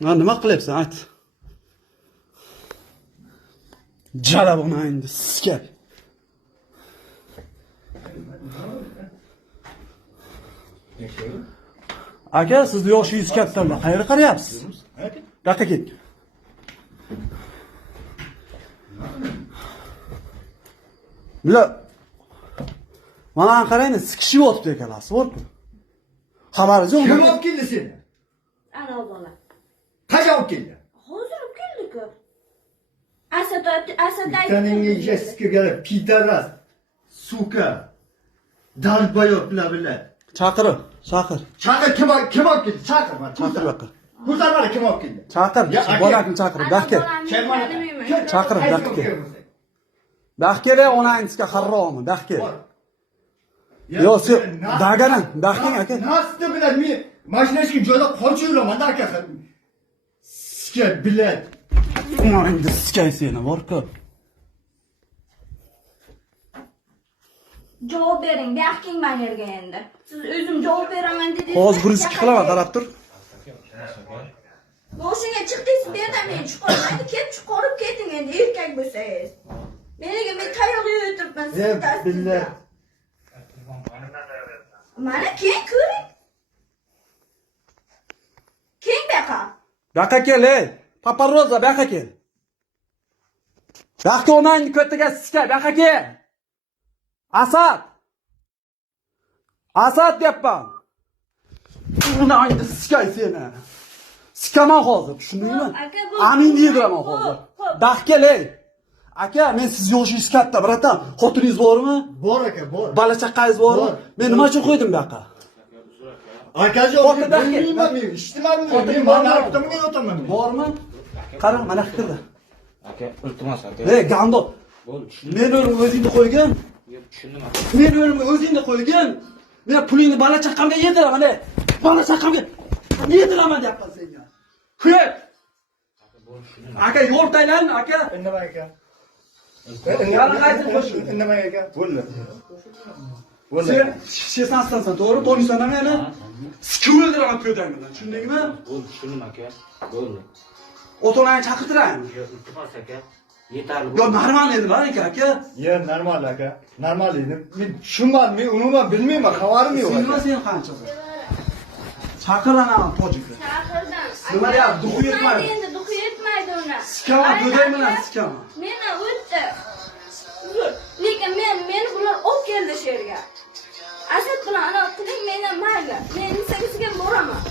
Nima qilyapsan? Ayt. Jala buni endi sizga. Aka, sizni yoshingiz kattalar. Qayerga qarayapsiz? Yoqqa ket. Bular mana qarayni, sikishib o'tibdi ekanlar, borku. Xabaringiz yo'qmi? Kim olib keldi seni? Ana bola. Qachon olib keldi? Hozir olib keldik-ku. Asad Taningga sikirgan pidaras, suka, dalbayoq bilan. Chaqir. Chaqir kim olib keldi? Chaqir mana. Chaqir yoqqa. Ko'rsat mana kim olib keldi? Chaqir. Bolakni chaqir. Yoqqa. Chaqir, yoqqa. Yoqqa onangizga qarroqmi? Yoqqa. Yo, sen dagaran, yoqqang aka. Nasıl bilan men mashinasiga joyda qochib yuraman aka. Sika bilan. Endi sikay seni, borku. Javob bering, yoqqing men yerga endi. Siz o'zim javob beraman dedingiz. Hozir 1-2 qilaman, qarab tur. Mashinaga chiqdingiz, bu yerdan men chiqolmaydi. Chiqarib keting endi, erkak bo'lsangiz. Men tayoq yeyib o'tiribman. Billah. Mana keyin ko'ring. Keyin baqa. Yoqqa kel, ey. Paparoza, yoqqa kel. Yoqqa onangni ko'taga sikay, yoqqa kel. Asad deyapman. Onangni sikay seni. Sikaman hozir, tushundingmi? Amin deydiman hozir. Yoqqa kel, ey. Aka, men siz yoshingiz katta, bratan. Xotiningiz bormi? Bor aka, bor. Bola chaqangiz bormi? Men nima uchun qo'ydim bu yoqqa? Akajon, bilmayman men, eshitmadim. Men mana orqamga o'taman. Bormi? Qarang, mana fikrda. Aka, iltimos aka. Ey, gando. Bo'ldi, tushundim. Men o'zimni o'zingni qo'ygin. Yo'q, tushundim aka. Men o'zimni o'zingni qo'ygin. Men pulingni bola chaqamga yediraman, ey. Bola chaqamga yediraman deyapman senga. Ko'p. Bo'ldi, tushundim. Aka, yo'l taylan, aka. Indamay aka. Yana qaytib qo'shing. Indamay aka. Bo'ldi. Sen shesansan, to'g'ri? To'nisan ham yana. Sikib o'ldiraman ko'dangdan, tushundingmi? Bo'ldi, tushundim aka. Bo'ldi. O'to'lani chaqirtiraymi? Yo'q, iltimos aka. Yetarli. Yo, normal edi, bar aka. Ya, normal aka. Normal edi. Men tushunmadim, men umuman bilmayman, xabarim yo'q. Nima sen qanchasi? Chaqiraman tojikni. Chaqirdim. Nima deyapti? Duxu yetmaydi. Endi duxu yetmaydi uni. Sikaman, go'day bilan sikaman. Meni o'tdi. Lekin meni bular olib keldi shu yerga. Asad bilan ana qiling, meni mayli. Men 8 ga boraman.